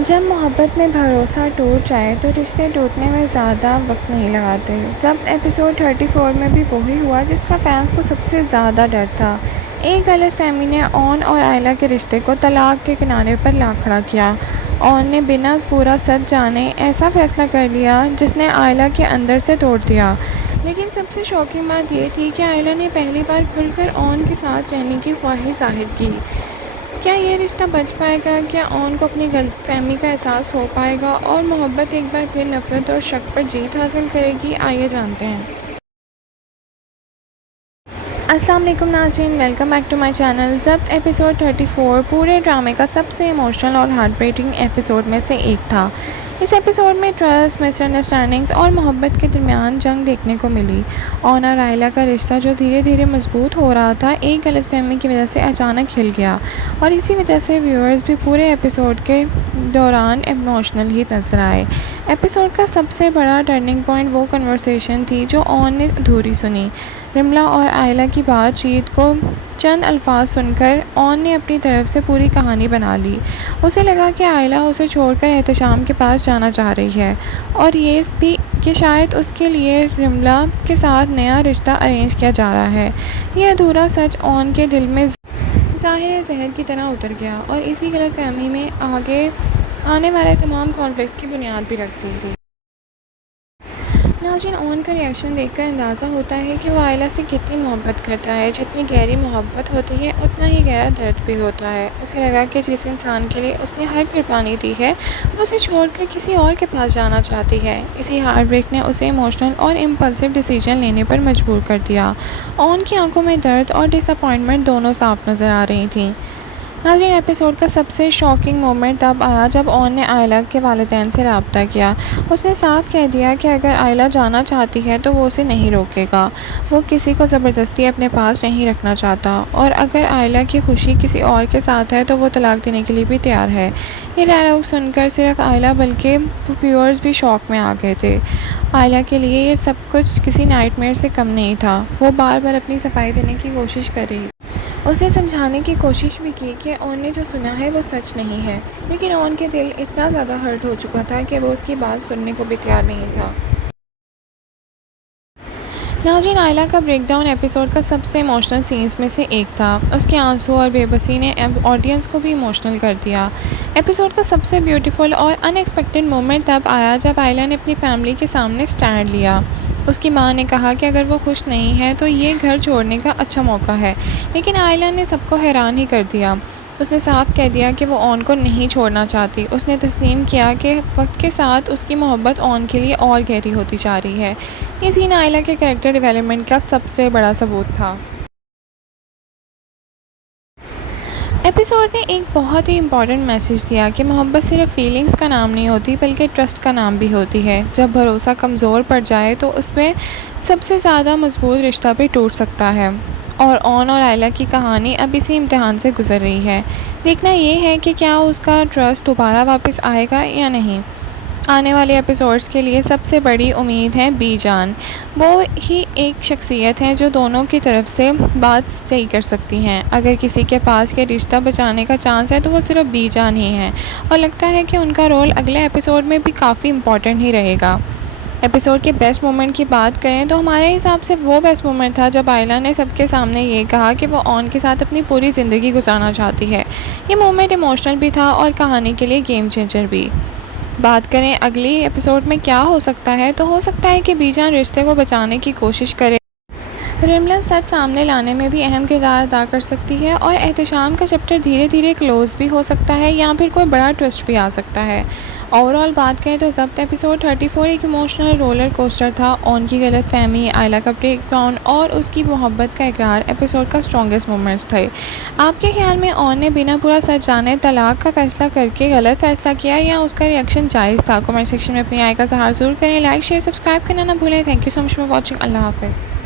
जब मोहब्बत में भरोसा टूट जाए तो रिश्ते टूटने में ज़्यादा वक्त नहीं लगाते। जब एपिसोड 34 में भी वही हुआ जिसका फैंस को सबसे ज़्यादा डर था। एक गलतफहमी ने ऑन और आयला के रिश्ते को तलाक के किनारे पर ला खड़ा किया। ऑन ने बिना पूरा सच जाने ऐसा फैसला कर लिया जिसने आयला के अंदर से तोड़ दिया। लेकिन सबसे शॉकिंग बात यह थी कि आयला ने पहली बार खुलकर ऑन के साथ रहने की ख्वाहिश जाहिर की। क्या ये रिश्ता बच पाएगा? क्या ऑन को अपनी गलतफहमी का एहसास हो पाएगा और मोहब्बत एक बार फिर नफरत और शक पर जीत हासिल करेगी? आइए जानते हैं। अस्सलाम वालेकुम नाज़रीन, welcome back to my channel. जब एपिसोड 34 पूरे ड्रामे का सबसे इमोशनल और हार्ट ब्रेकिंग एपिसोड में से एक था। इस एपिसोड में ट्रस्ट, मिसअंडरस्टैंडिंग्स और मोहब्बत के दरमियान जंग देखने को मिली। ऑन और आयला का रिश्ता जो धीरे धीरे मजबूत हो रहा था, एक गलतफहमी की वजह से अचानक हिल गया और इसी वजह से व्यूअर्स भी पूरे एपिसोड के दौरान इमोशनल ही नजर आए। एपिसोड का सबसे बड़ा टर्निंग पॉइंट वो कन्वर्सेशन थी जो ऑन ने अधूरी सुनी। रिमला और आयला की बातचीत को चंद अल्फाज सुनकर ऑन ने अपनी तरफ से पूरी कहानी बना ली। उसे लगा कि आयला उसे छोड़कर एहतशाम के पास जाना चाह रही है और ये भी कि शायद उसके लिए रिमला के साथ नया रिश्ता अरेंज किया जा रहा है। यह अधूरा सच ऑन के दिल में ज़ाहिर जहर की तरह उतर गया और इसी गलतफहमी में आगे आने वाले तमाम कॉन्फ्लिक्ट्स की बुनियाद भी रखती थी। नाज़रीन, ऑन का रिएक्शन देखकर अंदाज़ा होता है कि वो आयला से कितनी मोहब्बत करता है। जितनी गहरी मोहब्बत होती है उतना ही गहरा दर्द भी होता है। उसे लगा कि जिस इंसान के लिए उसने हर कुर्बानी दी है वो उसे छोड़कर किसी और के पास जाना चाहती है। इसी हार्ट ब्रेक ने उसे इमोशनल और इम्पल्सिव डिसीजन लेने पर मजबूर कर दिया। ऑन की आंखों में दर्द और डिसअपॉइंटमेंट दोनों साफ नज़र आ रही थी। नाज़रीन, एपिसोड का सबसे शॉकिंग मोमेंट तब आया जब ऑन ने आयला के वालिदैन से रब्ता किया। उसने साफ कह दिया कि अगर आयला जाना चाहती है तो वो उसे नहीं रोकेगा। वो किसी को ज़बरदस्ती अपने पास नहीं रखना चाहता और अगर आयला की खुशी किसी और के साथ है तो वो तलाक देने के लिए भी तैयार है। ये डायलॉग सुनकर सिर्फ आयला बल्कि व्यूअर्स भी शॉक में आ गए थे। आयला के लिए ये सब कुछ किसी नाइटमेयर से कम नहीं था। वो बार बार अपनी सफाई देने की कोशिश कर रही। उसे समझाने की कोशिश भी की कि ऑन ने जो सुना है वो सच नहीं है, लेकिन ऑन के दिल इतना ज़्यादा हर्ट हो चुका था कि वो उसकी बात सुनने को भी तैयार नहीं था। नाज़रीन, आयला का ब्रेकडाउन एपिसोड का सबसे इमोशनल सीन्स में से एक था। उसके आंसू और बेबसी ने ऑडियंस को भी इमोशनल कर दिया। एपिसोड का सबसे ब्यूटीफुल और अनएक्सपेक्टेड मोमेंट तब आया जब आयला ने अपनी फैमिली के सामने स्टैंड लिया। उसकी मां ने कहा कि अगर वो खुश नहीं है तो ये घर छोड़ने का अच्छा मौका है, लेकिन आयला ने सबको हैरान ही कर दिया। उसने साफ कह दिया कि वो ऑन को नहीं छोड़ना चाहती। उसने तस्लीम किया कि वक्त के साथ उसकी मोहब्बत ऑन के लिए और गहरी होती जा रही है। ये सीन आयला के कैरेक्टर डेवलपमेंट का सबसे बड़ा सबूत था। एपिसोड ने एक बहुत ही इम्पॉर्टेंट मैसेज दिया कि मोहब्बत सिर्फ फीलिंग्स का नाम नहीं होती बल्कि ट्रस्ट का नाम भी होती है। जब भरोसा कमज़ोर पड़ जाए तो उसमें सबसे ज़्यादा मजबूत रिश्ता भी टूट सकता है। और ऑन और आयला की कहानी अब इसी इम्तिहान से गुजर रही है। देखना ये है कि क्या उसका ट्रस्ट दोबारा वापस आएगा या नहीं। आने वाले एपिसोड्स के लिए सबसे बड़ी उम्मीद है बीजान। वो ही एक शख्सियत है जो दोनों की तरफ से बात सही कर सकती हैं। अगर किसी के पास के रिश्ता बचाने का चांस है तो वो सिर्फ बीजान ही हैं और लगता है कि उनका रोल अगले एपिसोड में भी काफ़ी इम्पॉर्टेंट ही रहेगा। एपिसोड के बेस्ट मोमेंट की बात करें तो हमारे हिसाब से वो बेस्ट मोमेंट था जब आयला ने सबके सामने ये कहा कि वो ऑन के साथ अपनी पूरी ज़िंदगी गुजारना चाहती है। ये मोमेंट इमोशनल भी था और कहानी के लिए गेम चेंजर भी। बात करें अगली एपिसोड में क्या हो सकता है, तो हो सकता है कि बीजान रिश्ते को बचाने की कोशिश करे, रिमला सच सामने लाने में भी अहम किरदार अदा कर सकती है और एहतशाम का चैप्टर धीरे धीरे क्लोज भी हो सकता है या फिर कोई बड़ा ट्विस्ट भी आ सकता है। ओवरऑल बात करें तो जब्त एपिसोड 34 एक इमोशनल रोलर कोस्टर था। ऑन की गलतफहमी, आयला का ब्रेकडाउन और उसकी मोहब्बत का इकरार एपिसोड का स्ट्रॉन्गेस्ट मोमेंट्स थे। आपके ख्याल में ऑन ने बिना पूरा सच जाने तलाक का फैसला करके गलत फैसला किया या उसका रिएक्शन जायज़ था? कमेंट सेक्शन में अपनी राय का इज़हार ज़रूर करें। लाइक, शेयर, सब्सक्राइब करना ना भूलें। Thank you so much for watching. अल्लाह हाफिज़।